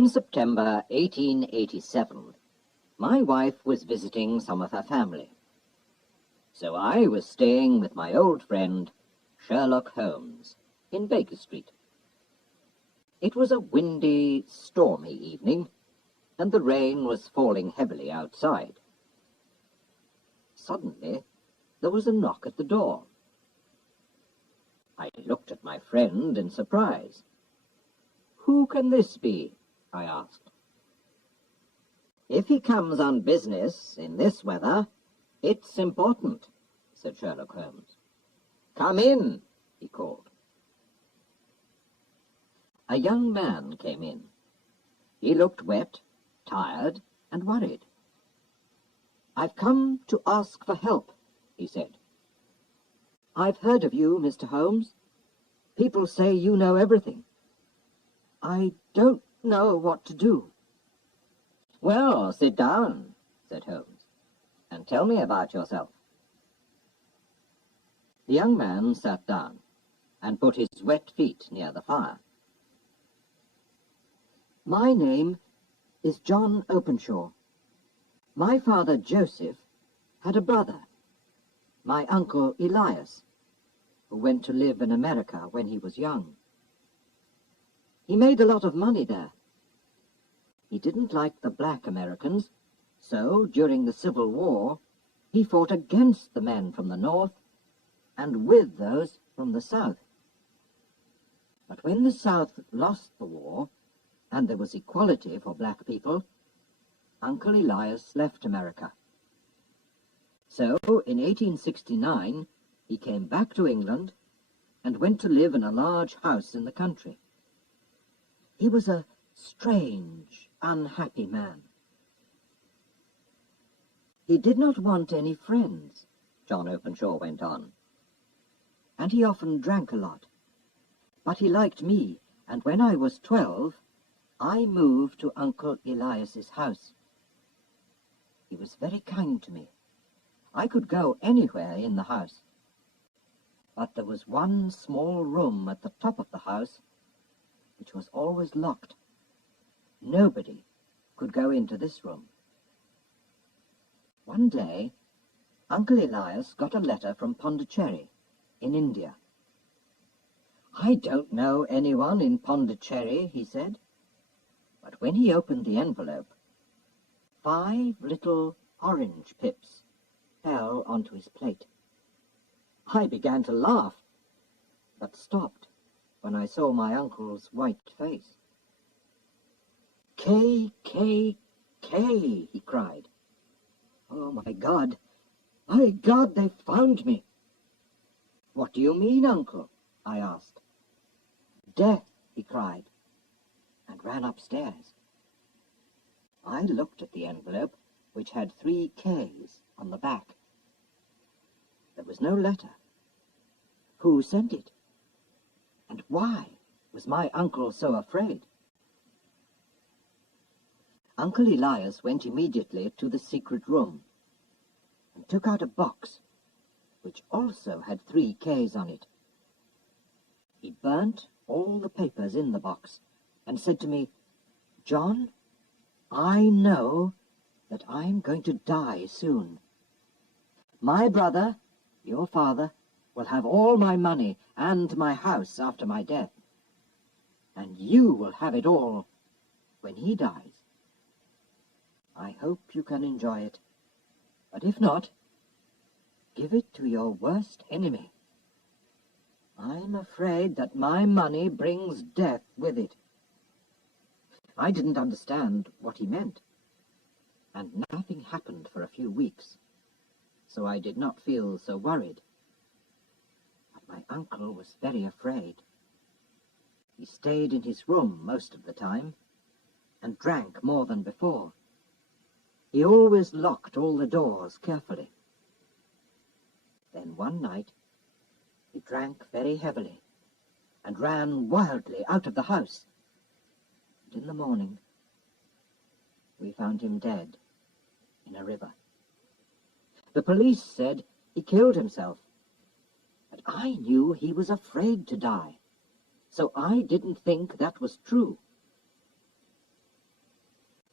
In September 1887, my wife was visiting some of her family. So I was staying with my old friend, Sherlock Holmes, in Baker Street. It was a windy, stormy evening, and the rain was falling heavily outside. Suddenly, there was a knock at the door. I looked at my friend in surprise. "Who can this be?" I asked. "If he comes on business in this weather, it's important," said Sherlock Holmes. "Come in," he called. A young man came in. He looked wet, tired, and worried. "I've come to ask for help," he said. "I've heard of you, Mr. Holmes. People say you know everything. I don't know what to do." "Well, sit down," said Holmes, "and tell me about yourself." The young man sat down and put his wet feet near the fire. "My name is John Openshaw. My father, Joseph, had a brother, my uncle Elias, who went to live in America when he was young. He made a lot of money there. He didn't like the black Americans, so during the Civil War, he fought against the men from the North and with those from the South. But when the South lost the war, and there was equality for black people, Uncle Elias left America. So, in 1869, he came back to England and went to live in a large house in the country. He was a strange, unhappy man. He did not want any friends," John Openshaw went on, "and he often drank a lot. But he liked me, and when I was 12, I moved to Uncle Elias's house. He was very kind to me. I could go anywhere in the house. But there was one small room at the top of the house which was always locked. Nobody could go into this room. One day, Uncle Elias got a letter from Pondicherry, in India. 'I don't know anyone in Pondicherry,' he said. But when he opened the envelope, 5 little orange pips fell onto his plate. I began to laugh, but stopped when I saw my uncle's white face. 'K, K, K,' he cried. 'Oh, my God, they've found me.' 'What do you mean, Uncle?' I asked. 'Death,' he cried, and ran upstairs. I looked at the envelope, which had 3 Ks on the back. There was no letter. Who sent it? And why was my uncle so afraid? Uncle Elias went immediately to the secret room and took out a box, which also had 3 Ks on it. He burnt all the papers in the box and said to me, 'John, I know that I'm going to die soon. My brother, your father, will have all my money and my house after my death, and you will have it all when he dies. I hope you can enjoy it, but if not, give it to your worst enemy. I'm afraid that my money brings death with it.' I didn't understand what he meant, and nothing happened for a few weeks, so I did not feel so worried. But my uncle was very afraid. He stayed in his room most of the time, and drank more than before. He always locked all the doors carefully. Then one night, he drank very heavily, and ran wildly out of the house. And in the morning, we found him dead in a river. The police said he killed himself, but I knew he was afraid to die, so I didn't think that was true.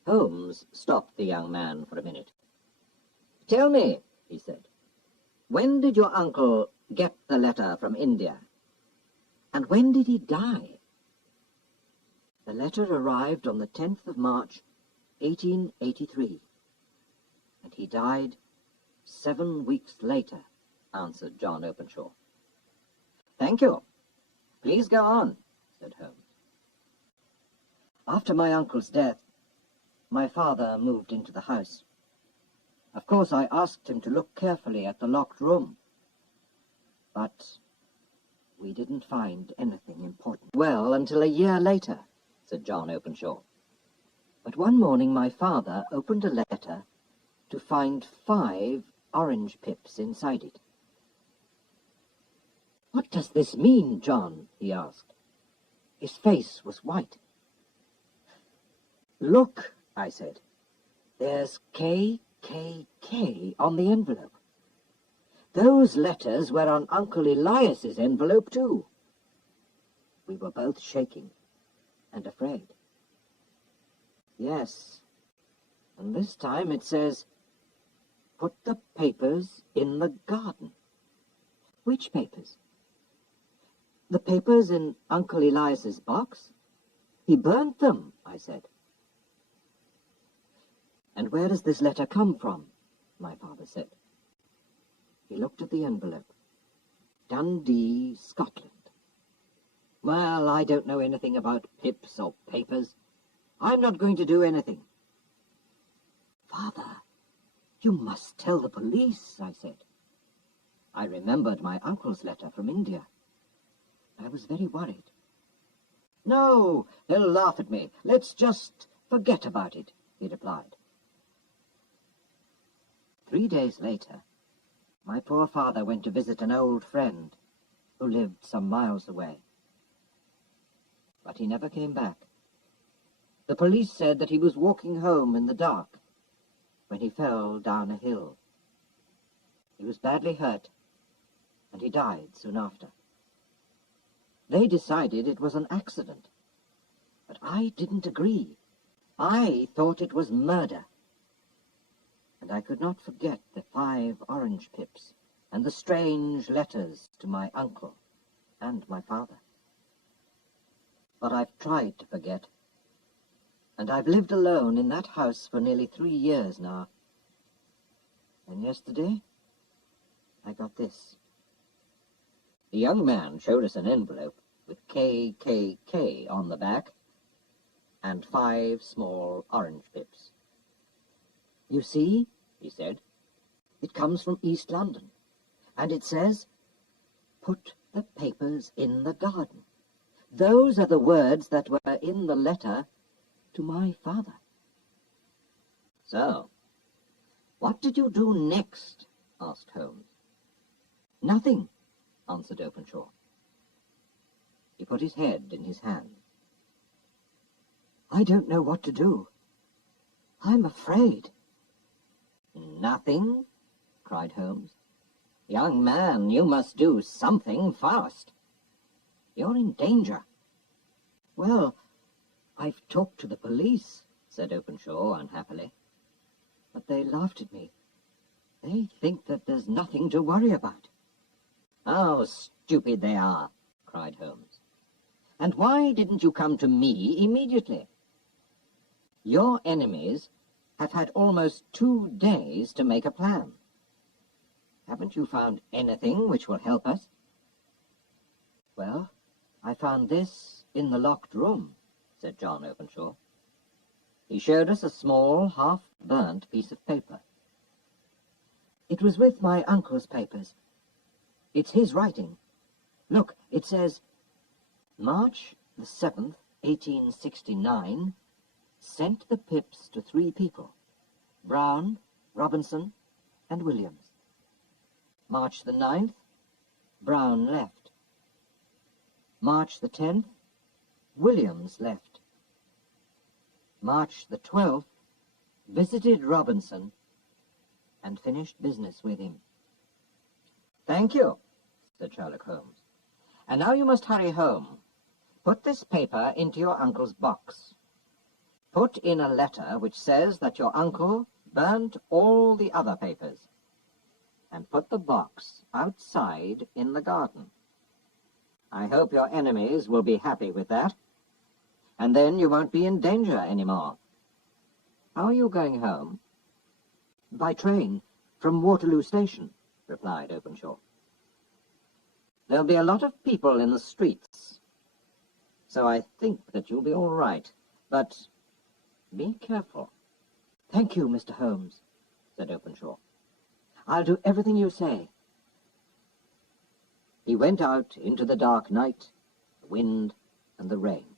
Holmes stopped the young man for a minute. "Tell me," he said, "when did your uncle get the letter from India? And when did he die?" "The letter arrived on the 10th of March, 1883, and he died 7 weeks later," answered John Openshaw. "Thank you. Please go on," said Holmes. "After my uncle's death, my father moved into the house. Of course, I asked him to look carefully at the locked room, but we didn't find anything important." "Well, until a year later," said John Openshaw. "But one morning my father opened a letter to find 5 orange pips inside it." "What does this mean, John?" he asked. His face was white. "Look," I said, "there's KKK on the envelope. Those letters were on Uncle Elias's envelope too." We were both shaking and afraid. "Yes, and this time it says, 'Put the papers in the garden.'" "Which papers?" "The papers in Uncle Elias's box. He burnt them," I said. "And where does this letter come from?" my father said. He looked at the envelope. "Dundee, Scotland." "Well, I don't know anything about pips or papers. I'm not going to do anything." "Father, you must tell the police," I said. I remembered my uncle's letter from India. I was very worried. "No, they'll laugh at me. Let's just forget about it," he replied. 3 days later, my poor father went to visit an old friend who lived some miles away. But he never came back. The police said that he was walking home in the dark when he fell down a hill. He was badly hurt, and he died soon after. They decided it was an accident, but I didn't agree. I thought it was murder. And I could not forget the 5 orange pips and the strange letters to my uncle and my father. But I've tried to forget, and I've lived alone in that house for nearly 3 years now. And yesterday, I got this. The young man showed us an envelope with KKK on the back and 5 small orange pips. "You see," he said, "it comes from East London, and it says, 'Put the papers in the garden.' Those are the words that were in the letter to my father." "So, what did you do next?" asked Holmes. "Nothing," answered Openshaw. He put his head in his hands. "I don't know what to do. I'm afraid." "Nothing?" cried Holmes. "Young man, you must do something fast. You're in danger." "Well, I've talked to the police," said Openshaw unhappily. "But they laughed at me. They think that there's nothing to worry about." "How stupid they are," cried Holmes. "And why didn't you come to me immediately? Your enemies have had almost 2 days to make a plan. Haven't you found anything which will help us?" "Well, I found this in the locked room," said John Openshaw. He showed us a small, half-burnt piece of paper. "It was with my uncle's papers. It's his writing. Look, it says, 'March the 7th, 1869, sent the pips to 3 people, Brown, Robinson, and Williams. March the 9th, Brown left. March the 10th, Williams left. March the 12th, visited Robinson and finished business with him.'" "Thank you," said Sherlock Holmes. "And now you must hurry home. Put this paper into your uncle's box. Put in a letter which says that your uncle burnt all the other papers, and put the box outside in the garden. I hope your enemies will be happy with that, and then you won't be in danger anymore. How are you going home?" "By train, from Waterloo Station," replied Openshaw. "There'll be a lot of people in the streets, so I think that you'll be all right, but be careful." "Thank you, Mr. Holmes," said Openshaw. "I'll do everything you say." He went out into the dark night, the wind and the rain.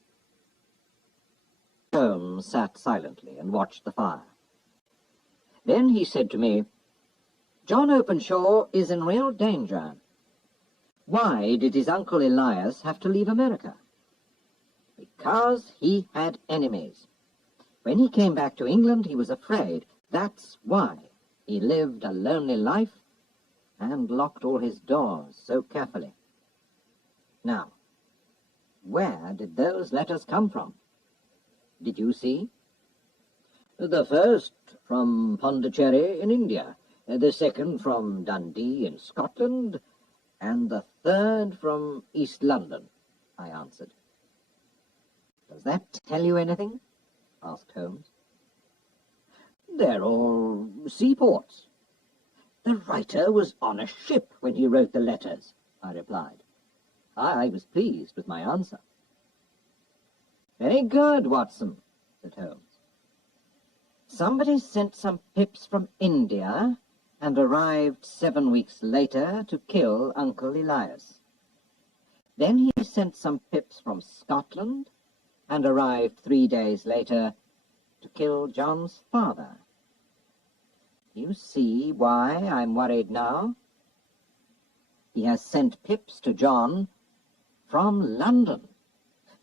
Holmes sat silently and watched the fire. Then he said to me, "John Openshaw is in real danger. Why did his uncle Elias have to leave America?" "Because he had enemies. When he came back to England, he was afraid. That's why he lived a lonely life and locked all his doors so carefully. Now, where did those letters come from? Did you see?" "The first from Pondicherry in India, the second from Dundee in Scotland, and the third from East London," I answered. "Does that tell you anything?" asked Holmes. "They're all seaports. The writer was on a ship when he wrote the letters," I replied. I was pleased with my answer. "Very good, Watson," said Holmes. "Somebody sent some pips from India and arrived 7 weeks later to kill Uncle Elias. Then he sent some pips from Scotland and arrived 3 days later to kill John's father. You see why I'm worried now? He has sent pips to John from London.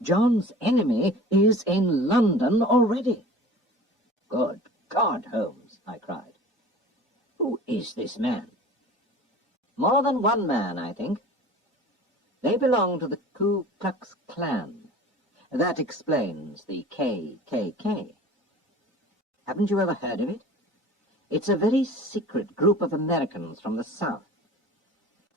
John's enemy is in London already." "Good God, Holmes," I cried. "Who is this man?" "More than one man, I think. They belong to the Ku Klux Klan. That explains the KKK. Haven't you ever heard of it? It's a very secret group of Americans from the South.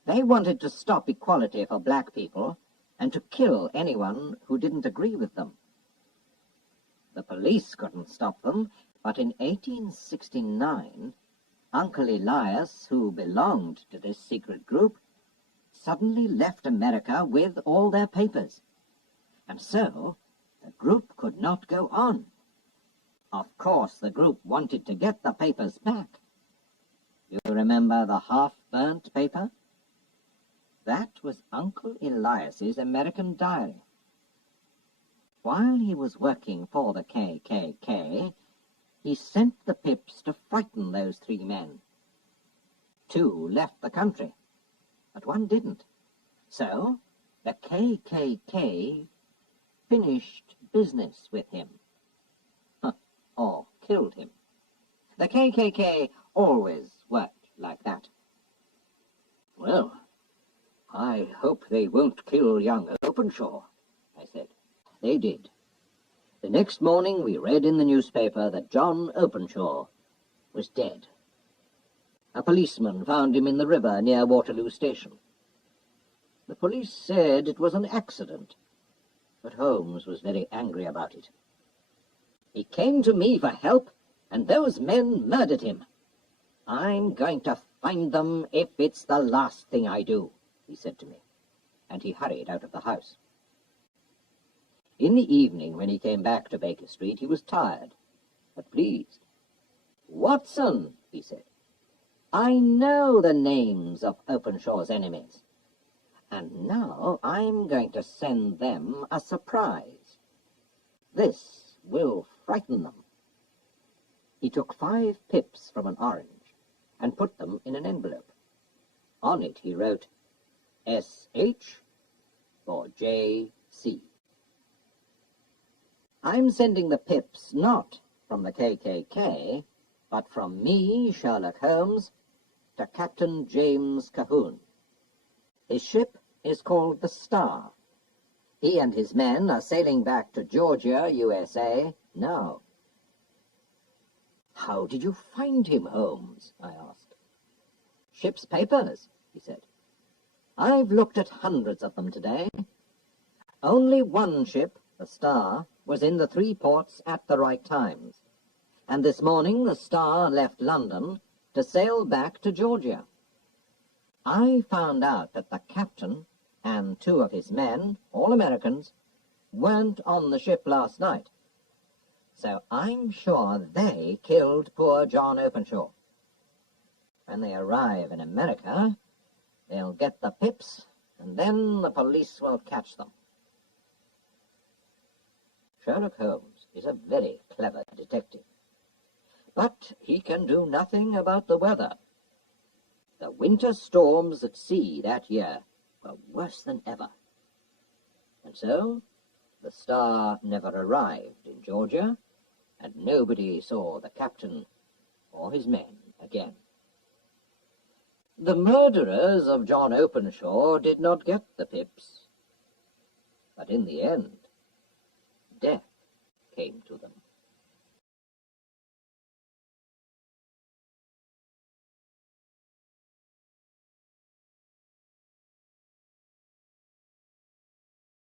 They wanted to stop equality for black people and to kill anyone who didn't agree with them. The police couldn't stop them, but in 1869, Uncle Elias, who belonged to this secret group, suddenly left America with all their papers. And so the group could not go on. Of course, the group wanted to get the papers back. You remember the half-burnt paper? That was Uncle Elias's American diary. While he was working for the KKK, he sent the pips to frighten those 3 men. 2 left the country, but 1 didn't. So the KKK finished business with him. Or killed him. The KKK always worked like that." "Well, I hope they won't kill young Openshaw," I said. They did. The next morning we read in the newspaper that John Openshaw was dead. A policeman found him in the river near Waterloo Station. The police said it was an accident, but Holmes was very angry about it. "He came to me for help, and those men murdered him. I'm going to find them if it's the last thing I do," he said to me, and he hurried out of the house. In the evening, when he came back to Baker Street, he was tired, but pleased. "Watson," he said, "I know the names of Openshaw's enemies, and now I'm going to send them a surprise. This will frighten them." He took 5 pips from an orange and put them in an envelope. On it he wrote, "S.H. for J.C. I'm sending the pips not from the KKK, but from me, Sherlock Holmes, to Captain James Cahoon. His ship is called the Star. He and his men are sailing back to Georgia, USA, now. "How did you find him, Holmes?" I asked. "Ship's papers," he said. "I've looked at hundreds of them today. Only one ship, the Star, was in the 3 ports at the right times, and this morning the Star left London to sail back to Georgia. I found out that the captain and 2 of his men, all Americans, weren't on the ship last night, so I'm sure they killed poor John Openshaw. When they arrive in America, they'll get the Pips, and then the police will catch them." Sherlock Holmes is a very clever detective, but he can do nothing about the weather. The winter storms at sea that year were worse than ever, and so the Star never arrived in Georgia, and nobody saw the captain or his men again. The murderers of John Openshaw did not get the Pips, but in the end, death came to them.